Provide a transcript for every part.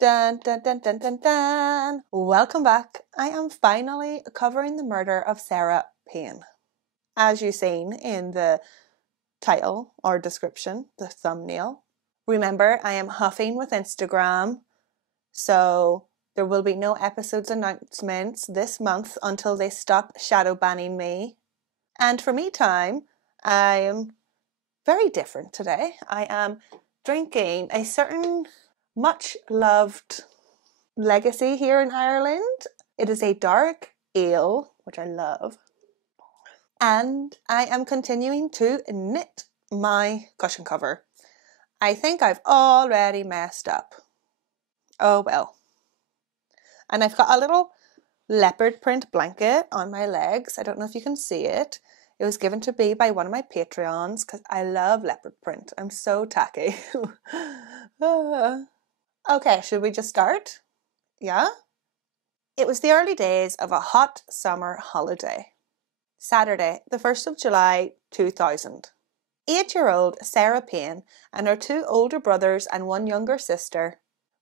Dun, dun, dun, dun, dun, dun. Welcome back. I am finally covering the murder of Sarah Payne. As you've seen in the title or description, the thumbnail. Remember, I am huffing with Instagram, so there will be no episodes announcements this month until they stop shadow banning me. And for me time, I am very different today. I am drinking a certain much loved legacy here in Ireland. It is a dark ale, which I love. And I am continuing to knit my cushion cover. I think I've already messed up. Oh well. And I've got a little leopard print blanket on my legs. I don't know if you can see it. It was given to me by one of my Patreons because I love leopard print. I'm so tacky. Okay, should we just start? Yeah? It was the early days of a hot summer holiday. Saturday, the 1st of July, 2000. 8-year-old Sarah Payne and her 2 older brothers and 1 younger sister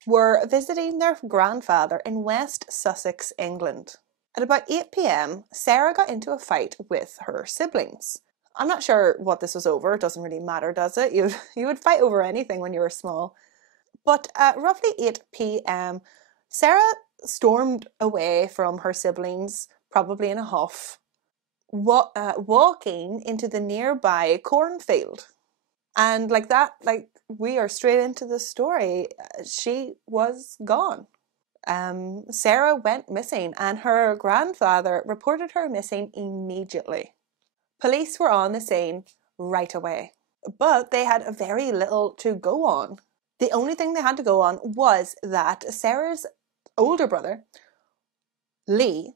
were visiting their grandfather in West Sussex, England. At about 8 p.m, Sarah got into a fight with her siblings. I'm not sure what this was over. It doesn't really matter, does it? You would fight over anything when you were small. But at roughly 8 p.m, Sarah stormed away from her siblings, probably in a huff, walking into the nearby cornfield. And like that, we are straight into the story. She was gone. Sarah went missing and her grandfather reported her missing immediately. Police were on the scene right away, but they had very little to go on. The only thing they had to go on was that Sarah's older brother, Lee,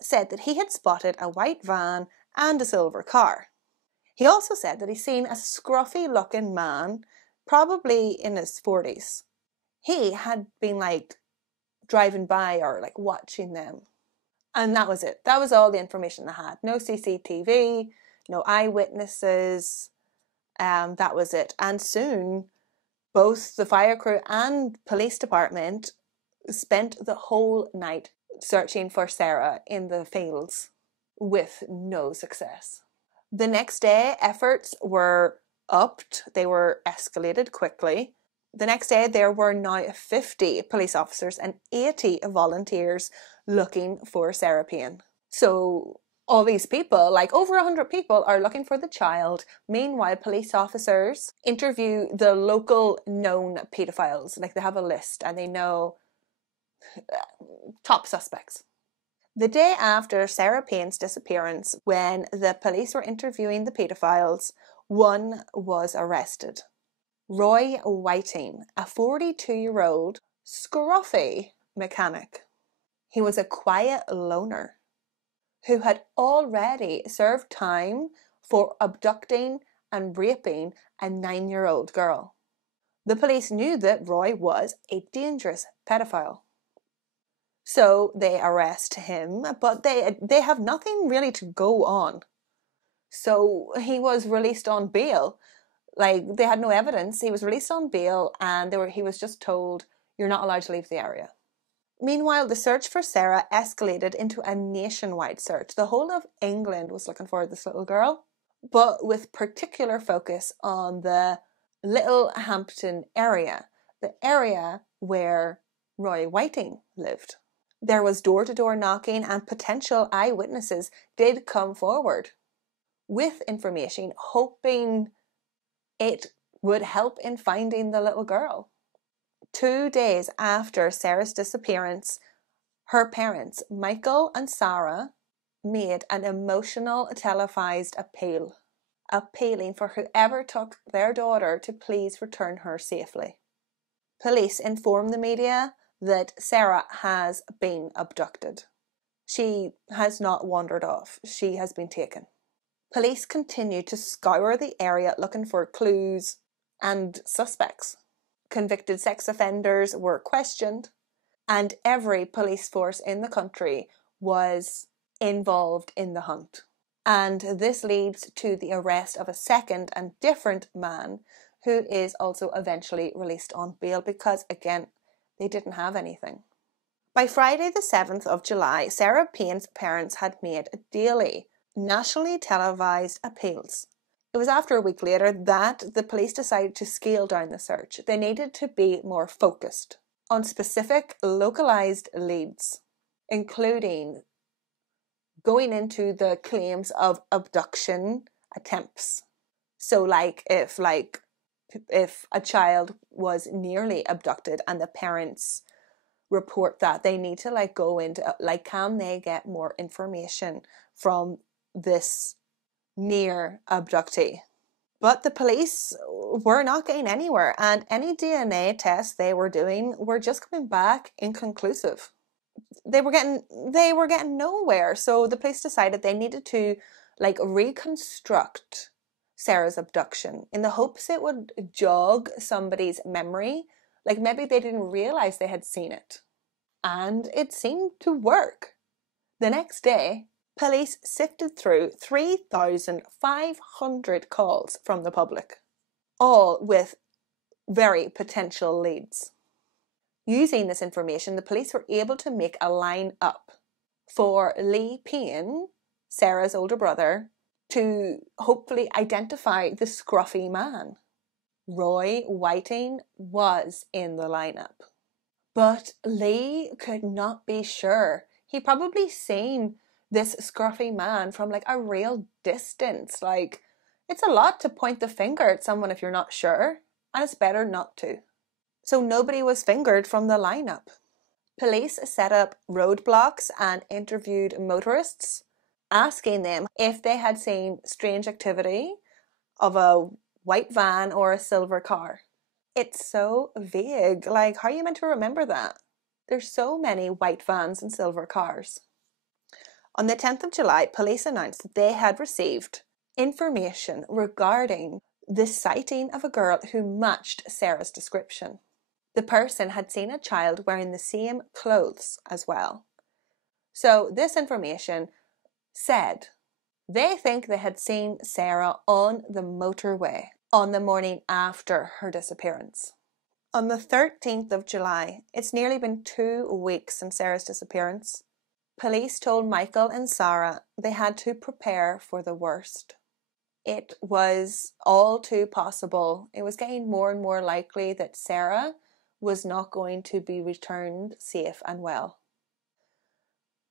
said that he had spotted a white van and a silver car. He also said that he'd seen a scruffy-looking man, probably in his 40s. He had been driving by or watching them. And that was it. That was all the information they had. No CCTV, no eyewitnesses. That was it. And soon, both the fire crew and police department spent the whole night searching for Sarah in the fields with no success. The next day, efforts were upped. They were escalated quickly. The next day, there were now 50 police officers and 80 volunteers looking for Sarah Payne. So all these people, over 100 people, are looking for the child. Meanwhile, police officers interview the local known paedophiles. They have a list and they know top suspects. The day after Sarah Payne's disappearance, when the police were interviewing the paedophiles, one was arrested. Roy Whiting, a 42-year-old scruffy mechanic. He was a quiet loner who had already served time for abducting and raping a 9-year-old girl. The police knew that Roy was a dangerous pedophile. So they arrest him, but they have nothing really to go on. So he was released on bail. They had no evidence. He was released on bail and he was just told, you're not allowed to leave the area. Meanwhile, the search for Sarah escalated into a nationwide search. The whole of England was looking for this little girl, but with particular focus on the Little Hampton area, the area where Roy Whiting lived. There was door-to-door knocking and potential eyewitnesses did come forward with information, hoping it would help in finding the little girl. 2 days after Sarah's disappearance, her parents, Michael and Sarah, made an emotional televised appeal, appealing for whoever took their daughter to please return her safely. Police informed the media that Sarah has been abducted. She has not wandered off. She has been taken. Police continued to scour the area looking for clues and suspects. Convicted sex offenders were questioned, and every police force in the country was involved in the hunt. And this leads to the arrest of a second and different man who is also eventually released on bail because, again, They didn't have anything. By Friday the 7th of July, Sarah Payne's parents had made daily, nationally televised appeals. It was after a week later that the police decided to scale down the search. They needed to be more focused on specific localised leads, including going into the claims of abduction attempts. So if a child was nearly abducted and the parents report that, they need to go into can they get more information from this near abductee? But the police were not getting anywhere, and any DNA tests they were doing were just coming back inconclusive. They were getting nowhere. So the police decided they needed to reconstruct Sarah's abduction in the hopes it would jog somebody's memory. Maybe they didn't realize they had seen it. And it seemed to work. The next day, police sifted through 3,500 calls from the public, all with very potential leads. Using this information, the police were able to make a line up for Lee Payne, Sarah's older brother, to hopefully identify the scruffy man. Roy Whiting was in the lineup. But Lee could not be sure. He probably seen this scruffy man from a real distance. It's a lot to point the finger at someone if you're not sure, and it's better not to. So nobody was fingered from the lineup. Police set up roadblocks and interviewed motorists, asking them if they had seen strange activity of a white van or a silver car. It's so vague. How are you meant to remember that? There's so many white vans and silver cars. On the 10th of July, police announced that they had received information regarding the sighting of a girl who matched Sarah's description. The person had seen a child wearing the same clothes as well. So this information said they think they had seen Sarah on the motorway on the morning after her disappearance. On the 13th of July, it's nearly been 2 weeks since Sarah's disappearance. Police told Michael and Sarah they had to prepare for the worst. It was all too possible. It was getting more and more likely that Sarah was not going to be returned safe and well.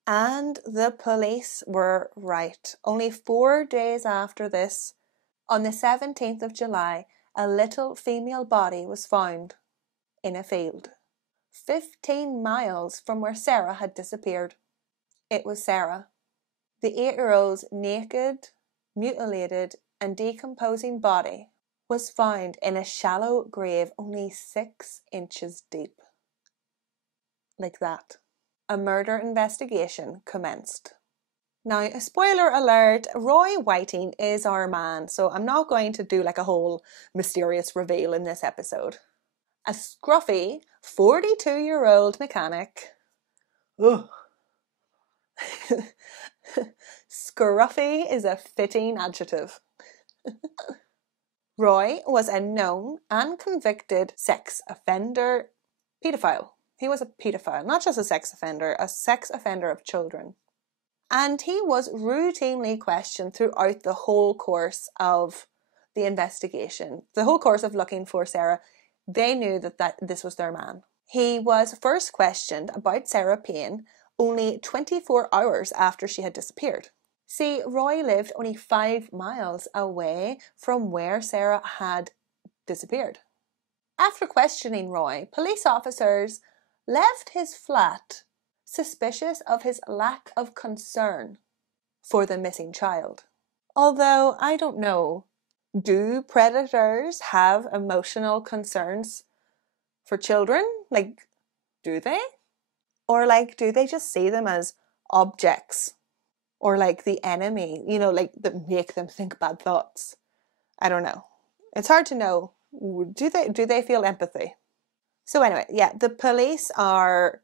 And the police were right. Only 4 days after this, on the 17th of July, a little female body was found in a field, 15 miles from where Sarah had disappeared. It was Sarah. The 8-year-old's naked, mutilated and decomposing body was found in a shallow grave only 6 inches deep. Like that. A murder investigation commenced. Now, a spoiler alert, Roy Whiting is our man, so I'm not going to do a whole mysterious reveal in this episode. A scruffy, 42-year-old mechanic. Ugh. Scruffy is a fitting adjective. Roy was a known and convicted sex offender paedophile. He was a paedophile, not just a sex offender of children. And he was routinely questioned throughout the whole course of the investigation, the whole course of looking for Sarah. They knew that this was their man. He was first questioned about Sarah Payne only 24 hours after she had disappeared. See, Roy lived only 5 miles away from where Sarah had disappeared. After questioning Roy, police officers left his flat suspicious of his lack of concern for the missing child. Although, I don't know, do predators have emotional concerns for children? Do they? Or do they just see them as objects? Or the enemy, that make them think bad thoughts? I don't know. It's hard to know. Do they feel empathy? So anyway, yeah, the police are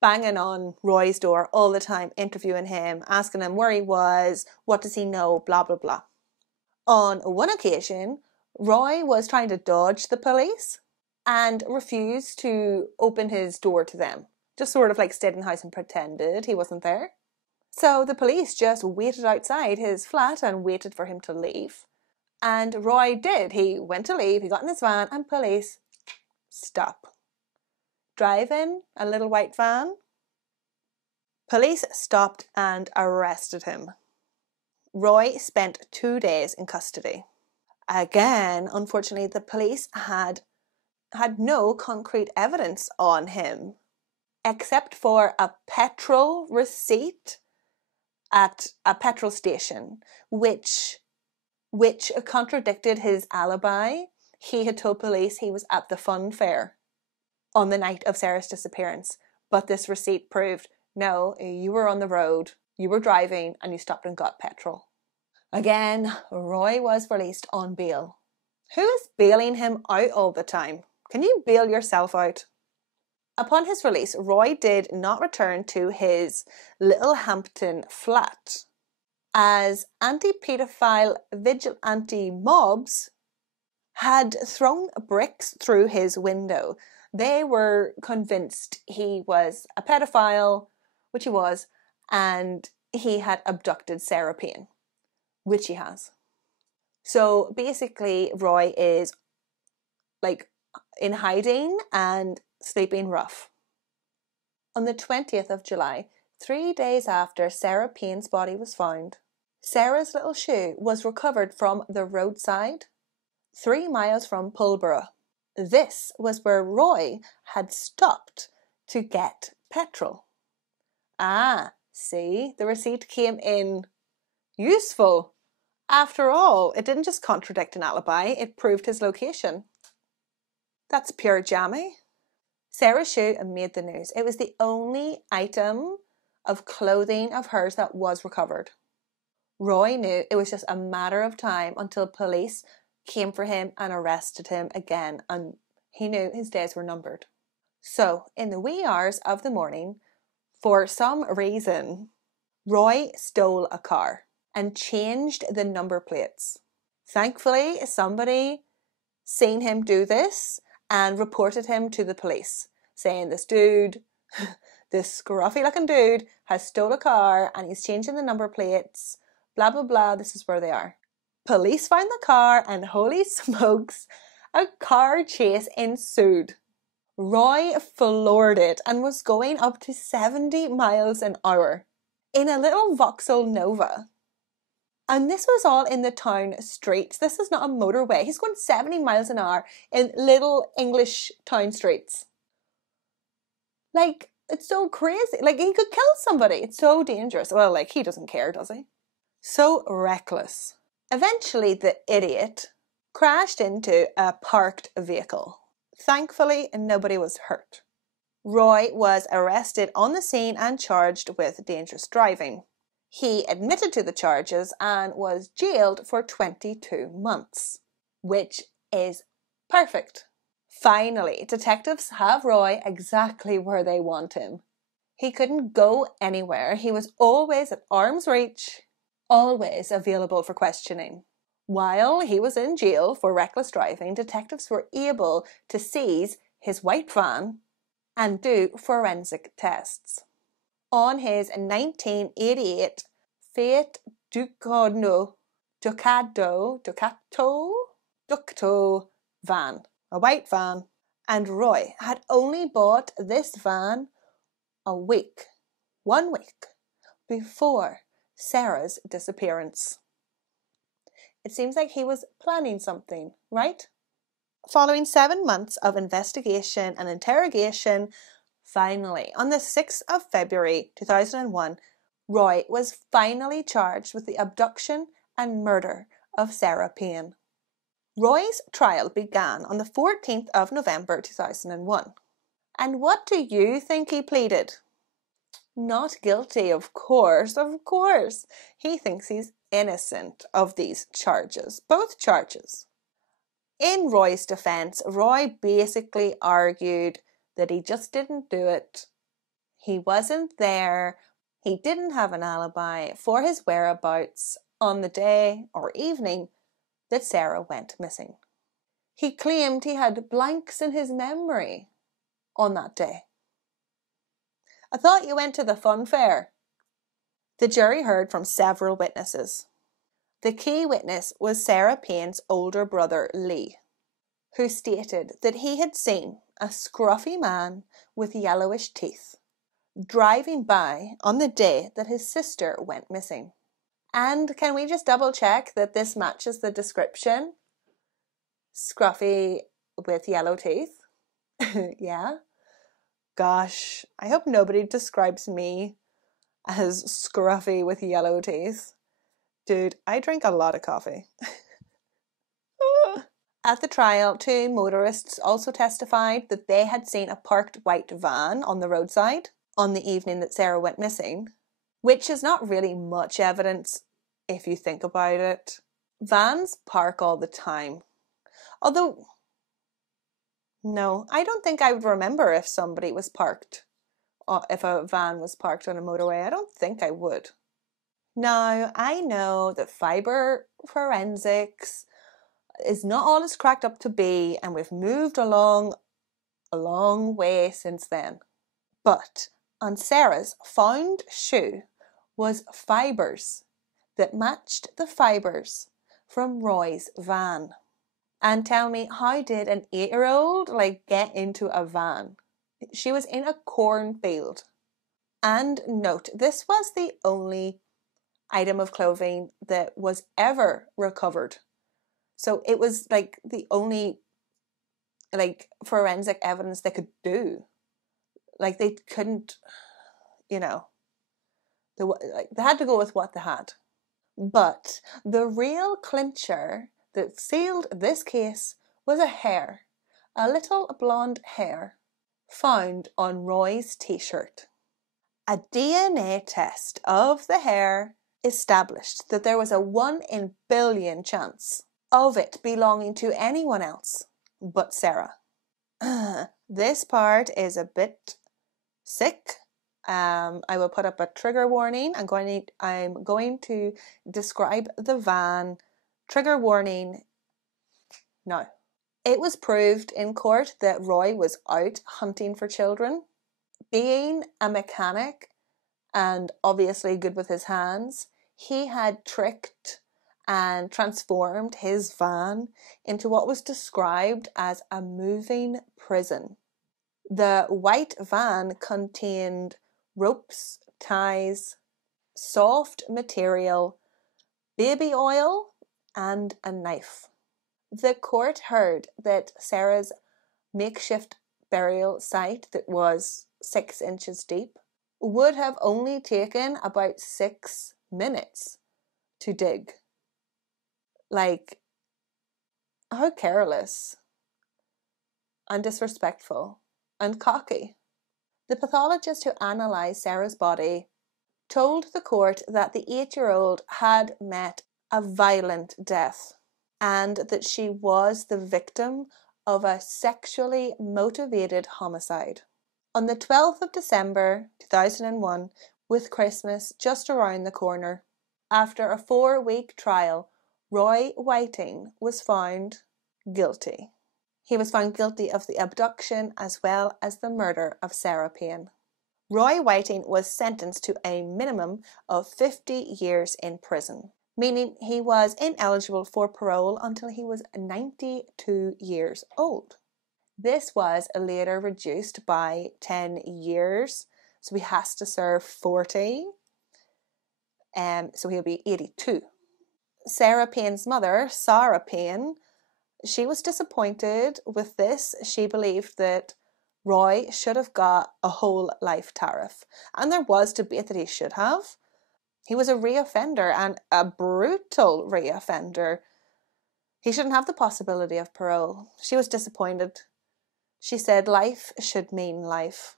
banging on Roy's door all the time, interviewing him, asking him where he was, what does he know, blah, blah, blah. On one occasion, Roy was trying to dodge the police. and refused to open his door to them. Just sort of like stayed in the house and pretended he wasn't there. So the police just waited outside his flat and waited for him to leave. And Roy did. He went to leave, he got in his van, and police stop. Driving a little white van. Police stopped and arrested him. Roy spent 2 days in custody. Again, unfortunately, the police had no concrete evidence on him, except for a petrol receipt at a petrol station, which contradicted his alibi. He had told police he was at the fun fair on the night of Sarah's disappearance, but this receipt proved, no, you were on the road, you were driving, and you stopped and got petrol. Again, Roy was released on bail. Who is bailing him out all the time? Can you bail yourself out? Upon his release, Roy did not return to his Little Hampton flat, as anti-paedophile vigilante mobs had thrown bricks through his window. They were convinced he was a pedophile, which he was, and he had abducted Sarah Payne, which he has. So basically, Roy is like in hiding and sleeping rough. On the 20th of July, 3 days after Sarah Payne's body was found, Sarah's little shoe was recovered from the roadside, 3 miles from Pulborough. This was where Roy had stopped to get petrol. Ah, see, the receipt came in useful. After all, it didn't just contradict an alibi, it proved his location. That's pure jammy. Sarah's shoe made the news. It was the only item of clothing of hers that was recovered. Roy knew it was just a matter of time until police came for him and arrested him again, and he knew his days were numbered. So, in the wee hours of the morning, for some reason, Roy stole a car and changed the number plates. Thankfully, somebody seen him do this and reported him to the police, saying this dude, this scruffy looking dude, has stole a car and he's changing the number plates, blah blah blah, this is where they are. Police found the car and holy smokes, a car chase ensued. Roy floored it and was going up to 70 miles an hour in a little Vauxhall Nova. And this was all in the town streets. This is not a motorway. He's going 70 miles an hour in little English town streets. Like, it's so crazy. Like, he could kill somebody. It's so dangerous. Well, like, he doesn't care, does he? So reckless. Eventually, the idiot crashed into a parked vehicle. Thankfully, nobody was hurt. Roy was arrested on the scene and charged with dangerous driving. He admitted to the charges and was jailed for 22 months, which is perfect. Finally, detectives have Roy exactly where they want him. He couldn't go anywhere. He was always at arm's reach, always available for questioning. While he was in jail for reckless driving, detectives were able to seize his white van and do forensic tests. On his 1988 Fiat Ducato van, a white van, and Roy had only bought this van 1 week before Sarah's disappearance. It seems like he was planning something, right? Following 7 months of investigation and interrogation, finally, on the 6th of February 2001, Roy was finally charged with the abduction and murder of Sarah Payne. Roy's trial began on the 14th of November 2001. And what do you think he pleaded? Not guilty, of course, of course. He thinks he's innocent of these charges, both charges. In Roy's defense, Roy basically argued that he just didn't do it. He wasn't there. He didn't have an alibi for his whereabouts on the day or evening that Sarah went missing. He claimed he had blanks in his memory on that day. I thought you went to the fun fair. The jury heard from several witnesses. The key witness was Sarah Payne's older brother, Lee, who stated that he had seen a scruffy man with yellowish teeth driving by on the day that his sister went missing. And can we just double check that this matches the description? Scruffy with yellow teeth? Yeah. Gosh, I hope nobody describes me as scruffy with yellow teeth. Dude, I drink a lot of coffee. At the trial, 2 motorists also testified that they had seen a parked white van on the roadside on the evening that Sarah went missing, which is not really much evidence if you think about it. Vans park all the time. Although, no, I don't think I would remember if somebody was parked, or if a van was parked on a motorway. I don't think I would. Now, I know that fibre forensics is not all it's cracked up to be, and we've moved along a long way since then. But on Sarah's found shoe was fibres that matched the fibres from Roy's van. And tell me, how did an 8-year-old get into a van? She was in a cornfield. And note, this was the only item of clothing that was ever recovered. So it was the only forensic evidence they could do. They couldn't, they had to go with what they had. But the real clincher that sealed this case was a hair, a little blonde hair, found on Roy's t-shirt. A DNA test of the hair established that there was a 1 in a billion chance of it belonging to anyone else but Sarah. This part is a bit sick. I will put up a trigger warning. I'm going to describe the van. Trigger warning. No. It was proved in court that Roy was out hunting for children. Being a mechanic and obviously good with his hands, he had tricked and transformed his van into what was described as a moving prison. The white van contained ropes, ties, soft material, baby oil, and a knife. The court heard that Sarah's makeshift burial site that was 6 inches deep would have only taken about 6 minutes to dig. How careless and disrespectful and cocky. The pathologist who analysed Sarah's body told the court that the 8-year-old had met a violent death and that she was the victim of a sexually motivated homicide. On the 12th of December 2001, with Christmas just around the corner, after a 4-week trial, Roy Whiting was found guilty. He was found guilty of the abduction as well as the murder of Sarah Payne. Roy Whiting was sentenced to a minimum of 50 years in prison, meaning he was ineligible for parole until he was 92 years old. This was later reduced by 10 years, so he has to serve 40, so he'll be 82. Sarah Payne's mother, Sarah Payne, she was disappointed with this. She believed that Roy should have got a whole life tariff, and there was debate that he should have. He was a reoffender, and a brutal reoffender. He shouldn't have the possibility of parole. She was disappointed. She said life should mean life.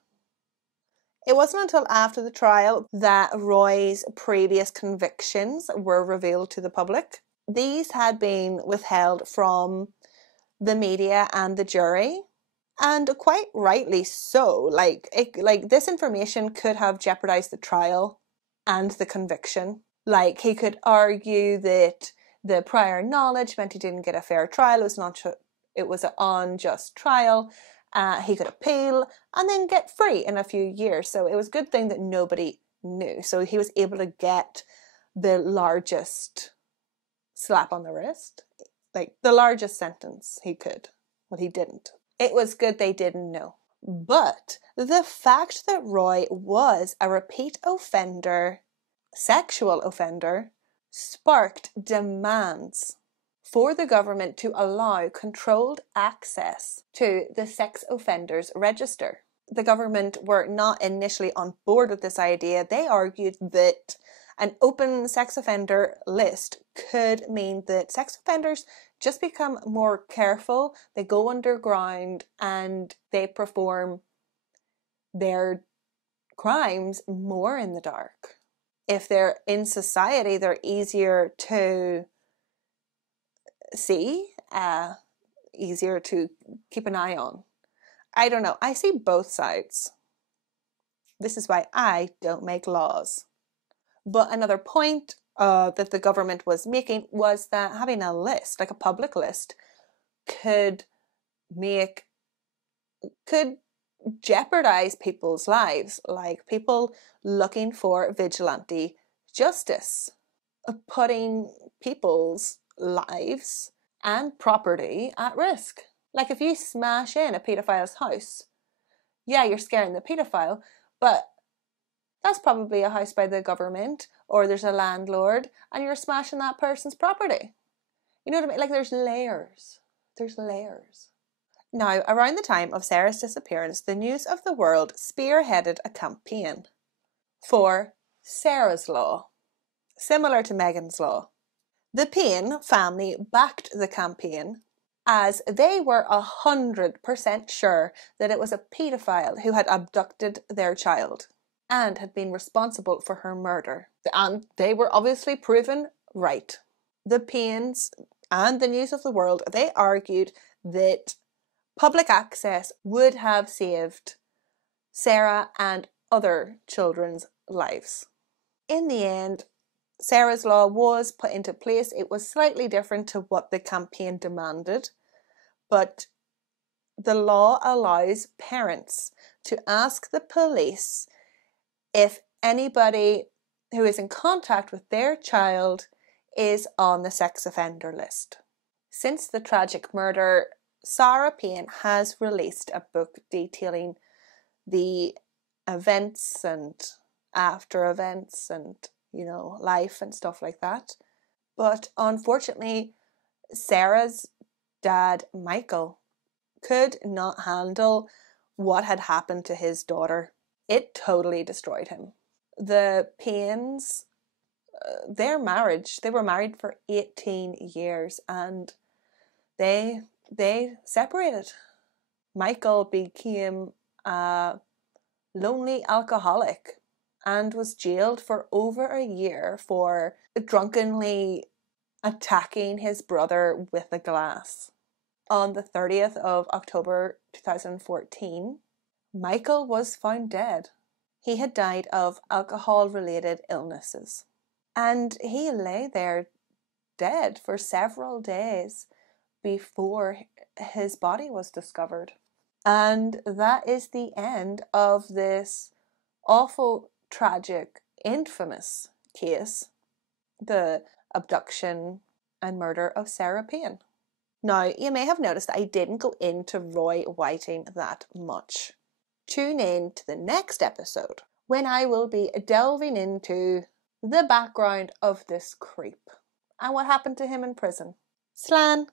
It wasn't until after the trial that Roy's previous convictions were revealed to the public. These had been withheld from the media and the jury, and quite rightly so. This information could have jeopardized the trial and the conviction. He could argue that the prior knowledge meant he didn't get a fair trial. It was It was an unjust trial. He could appeal and then get free in a few years. So it was a good thing that nobody knew. So he was able to get the largest slap on the wrist, like the largest sentence he could. Well, he didn't. It was good they didn't know. But the fact that Roy was a repeat offender, sexual offender, sparked demands for the government to allow controlled access to the sex offenders register. The government were not initially on board with this idea. They argued that an open sex offender list could mean that sex offenders just become more careful, they go underground and they perform their crimes more in the dark. If they're in society, they're easier to see, easier to keep an eye on. I don't know. I see both sides. This is why I don't make laws. But another point that the government was making was that having a list, like a public list, could jeopardize people's lives, like people looking for vigilante justice, putting people's lives and property at risk. Like if you smash in a pedophile's house, yeah, you're scaring the pedophile, but that's probably a house by the government, or there's a landlord, and you're smashing that person's property. You know what I mean? Like there's layers. There's layers. Now, around the time of Sarah's disappearance, the News of the World spearheaded a campaign for Sarah's Law, similar to Megan's Law. The Payne family backed the campaign as they were 100% sure that it was a paedophile who had abducted their child and had been responsible for her murder. And they were obviously proven right. The Paynes and the News of the World, they argued that public access would have saved Sarah and other children's lives. In the end, Sarah's Law was put into place. It was slightly different to what the campaign demanded, but the law allows parents to ask the police if anybody who is in contact with their child is on the sex offender list. Since the tragic murder, Sarah Payne has released a book detailing the events and after events and, life and stuff like that. But unfortunately, Sarah's dad, Michael, could not handle what had happened to his daughter. It totally destroyed him. The Paynes, their marriage, they were married for 18 years and they separated. Michael became a lonely alcoholic and was jailed for over a year for drunkenly attacking his brother with a glass. On the 30th of October 2014, Michael was found dead. He had died of alcohol-related illnesses. And he lay there dead for several days before his body was discovered. And that is the end of this awful, tragic, infamous case, the abduction and murder of Sarah Payne. Now, you may have noticed that I didn't go into Roy Whiting that much. Tune in to the next episode when I will be delving into the background of this creep and what happened to him in prison. Slán!